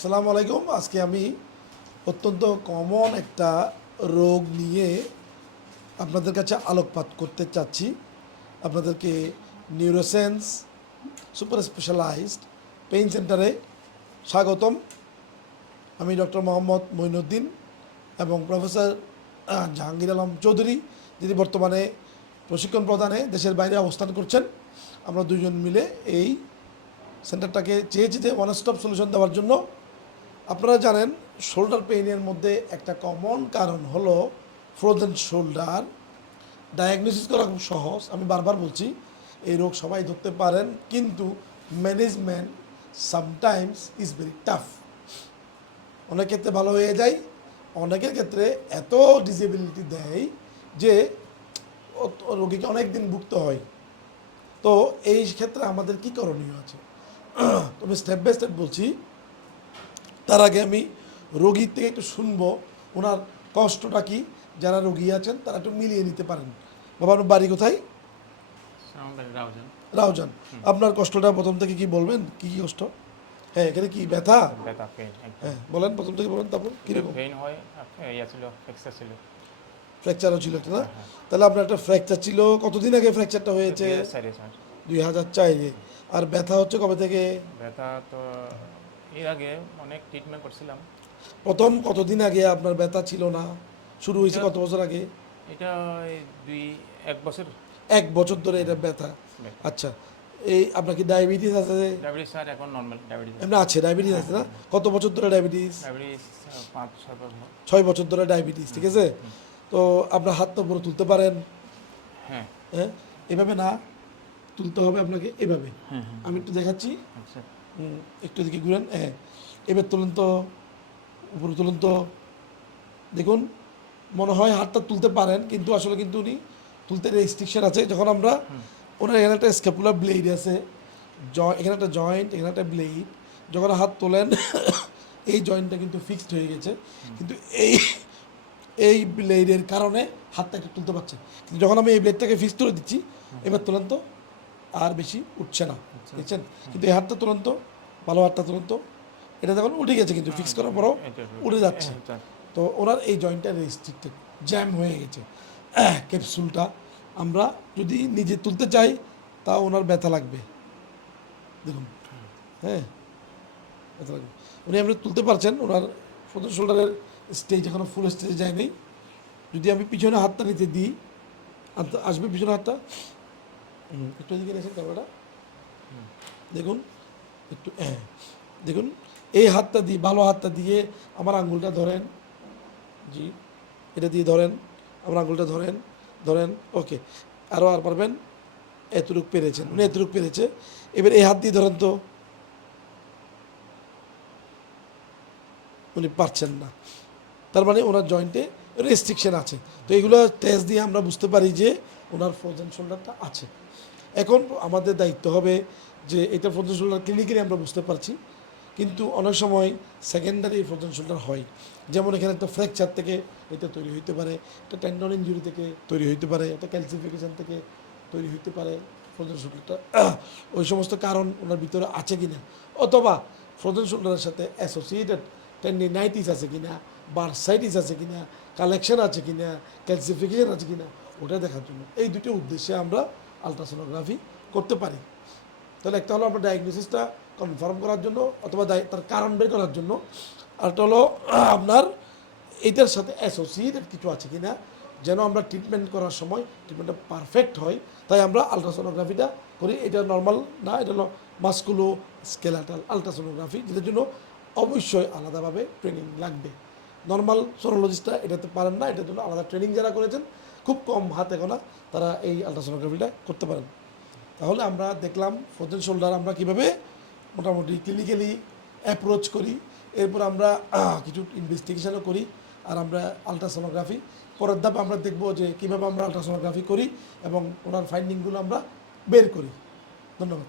আসসালামু আলাইকুম। আজকে আমি অত্যন্ত কমন একটা রোগ নিয়ে আপনাদের কাছে আলোকপাত করতে চাচ্ছি। আপনাদেরকে নিউরোসেন্স সুপার স্পেশালাইজড পেইন সেন্টারে স্বাগতম। আমি ডক্টর মোহাম্মদ মঈনুদ্দিন এবং প্রফেসর জাহাঙ্গীর আলম চৌধুরী, যিনি বর্তমানে প্রশিক্ষণ প্রদানে দেশের বাইরে অবস্থান করছেন। আমরা দুজন মিলে এই সেন্টারটাকে চেয়েছি যে ওয়ান স্টপ সলিউশন দেওয়ার জন্য। আপনারা জানেন শোল্ডার পেইনের মধ্যে একটা কমন কারণ হলো ফ্রোজেন শোল্ডার। ডায়াগনোসিস করা খুব সহজ, আমি বারবার বলছি এই রোগ সবাই ধরতে পারেন, কিন্তু management sometimes is very tough. অনেক ক্ষেত্রে ভালো হয়ে যায়, অনেকের ক্ষেত্রে এত ডিসেবিলিটি দেয় যে রোগীকে অনেক দিন ভুগতে হয়। তো এই ক্ষেত্রে আমাদের কি করণীয় আছে, আমি স্টেপ বাই স্টেপ বলছি। তার আগে আমি রোগীর থেকে একটু শুনবো ওনার কষ্টটা কি। যারা রোগী আছেন তারা একটু মিলিয়ে নিতে পারেন। বাবা, আপনার বাড়ি কোথায়? রাউজান। আপনার কষ্টটা প্রথম থেকে কি বলবেন, কি কি কষ্ট? হ্যাঁ, এখানে কি ব্যথা? হ্যাঁ বলেন, প্রথম থেকে বলেন, তারপর কীরকম? ফ্র্যাকচারও ছিল একটা, না? তাহলে আপনার একটা ফ্র্যাকচার ছিল, কতদিন আগে ফ্র্যাকচারটা হয়েছে? 2004-এ। আর ব্যথা হচ্ছে কবে থেকে? ব্যথা তো এর আগে অনেক ট্রিটমেন্ট করছিলাম। প্রথম কতদিন আগে আপনার ব্যথা ছিল না? শুরু হয়েছে কত বছর আগে? এটা এক বছর। 1 বছর ধরে এটা ব্যথা। আচ্ছা, এই আপনার কি ডায়াবেটিস আছে? ডায়াবেটিস স্যার এখন নরমাল ডায়াবেটিস এমনি আছে, ডায়াবেটিস আছে, না? কত বছর ধরে ডায়াবেটিস? ডায়াবেটিস 5-6 বছর। 6 বছর ধরে ডায়াবেটিস, ঠিক আছে। তো আপনার হাত তো পুরো তুলতে পারেন? হ্যাঁ হ্যাঁ, এভাবে না, তুলতে হবে আপনাকে এভাবে। আমি একটু দেখাচ্ছি। আচ্ছা, একটু এদিকে ঘুরেন। হ্যাঁ, এবার তুলুন তো, উপরে তুলুন তো। দেখুন, মনে হয় হাতটা তুলতে পারেন, কিন্তু আসলে কিন্তু উনি তুলতে রেস্ট্রিকশন আছে। যখন আমরা ওনার এখানে একটা স্ক্যাপুলার ব্লেড আছে, এখানে একটা জয়েন্ট, এখানে একটা ব্লেড। যখন হাত তোলেন এই জয়েন্টটা কিন্তু ফিক্সড হয়ে গেছে, কিন্তু এই এই ব্লেডের কারণে হাতটা একটু তুলতে পারছে। কিন্তু যখন আমি এই ব্লেডটাকে ফিক্স করে দিচ্ছি, এবার তোলেন তো, আর বেশি উঠছে না, দেখছেন? কিন্তু এই হাতটা তুলেন তো, ভালো হাতটা তুলেন তো। এটা দেখুন উঠে গেছে, কিন্তু ফিক্স করার পরও উঠে যাচ্ছে। তো ওনার এই জয়েন্টটা রেস্ট্রিক্টেড, জ্যাম হয়ে গেছে। ক্যাপসুলটা আমরা যদি নিজে তুলতে চাই তা ওনার ব্যথা লাগবে, দেখুন। হ্যাঁ, ব্যথা লাগবে। উনি আমরা তুলতে পারছেন, ওনার ফ্রোজেন শোল্ডারের স্টেজ এখনও ফুল স্টেজে যায়নি। যদি আমি পিছনে হাতটা নিতে দিই, আসবে পিছনে হাতটা, একটু এদিকে নিয়েছেন ক্যামেরাটা, দেখুন একটু। হ্যাঁ, দেখুন এই হাতটা দিয়ে, ভালো হাতটা দিয়ে আমার আঙ্গুলটা ধরেন। জি, এটা দিয়ে ধরেন, আমার আঙ্গুলটা ধরেন, ধরেন। ওকে, আরও আর পারবেন? এতটুক পেরেছেন, উনি এতটুক পেরেছে। এবার এই হাত দিয়ে ধরেন তো, উনি পারছেন না। তার মানে ওনার জয়েন্টে রেস্ট্রিকশন আছে। তো এগুলো টেস্ট দিয়ে আমরা বুঝতে পারি যে ওনার ফ্রোজেন শোল্ডারটা আছে। এখন আমাদের দায়িত্ব হবে যে এটা ফ্রোজেন শোল্ডার ক্লিনিক্যালি আমরা বুঝতে পারছি, কিন্তু অনেক সময় সেকেন্ডারি ফ্রোজেন শোল্ডার হয়। যেমন এখানে একটা ফ্র্যাকচার থেকে এটা তৈরি হইতে পারে, একটা টেন্ডন ইঞ্জুরি থেকে তৈরি হইতে পারে, একটা ক্যালসিফিকেশন থেকে তৈরি হইতে পারে ফ্রোজেন শোল্ডারটা। ওই সমস্ত কারণ ওনার ভিতরে আছে কিনা, অথবা ফ্রোজেন শোল্ডারের সাথে অ্যাসোসিয়েটেড টেন্ডিনাইটিস আছে কিনা, বার্সাইটিস আছে কিনা, কালেকশন আছে কিনা, ক্যালসিফিকেশন আছে কিনা, ওটা দেখার জন্য এই দুটো উদ্দেশ্যে আমরা আলট্রাসোনোগ্রাফি করতে পারি। তাহলে একটা হলো আমরা ডায়াগনোসিসটা কনফার্ম করার জন্য, অথবা তার কারণ বের করার জন্য। আরেকটা হলো আপনার এটার সাথে অ্যাসোসিয়েটেড কিছু আছে কিনা, যেন আমরা ট্রিটমেন্ট করার সময় ট্রিটমেন্টটা পারফেক্ট হয়। তাই আমরা আলট্রাসোনোগ্রাফিটা করি। এটা নর্মাল না, এটা হলো মাস্কুলো স্কেলেটাল আলট্রাসোনোগ্রাফি, যেটার জন্য অবশ্যই আলাদাভাবে ট্রেনিং লাগবে। নর্মাল সোনোলজিস্টরা এটাতে পারেন না, এটার জন্য আলাদা ট্রেনিং যারা করেছেন, খুব কম হাতে গোনা তারা এই আলট্রাসোনোগ্রাফিটা করতে পারেন। তাহলে আমরা দেখলাম ফ্রোজেন শোল্ডার আমরা কীভাবে মোটামুটি ক্লিনিক্যালি অ্যাপ্রোচ করি। এরপর আমরা কিছু ইনভেস্টিগেশনও করি, আর আমরা আলট্রাসোনোগ্রাফি পরের ধাপে আমরা দেখব যে কীভাবে আমরা আলট্রাসোনোগ্রাফি করি এবং ওনার ফাইন্ডিংগুলো আমরা বের করি। ধন্যবাদ।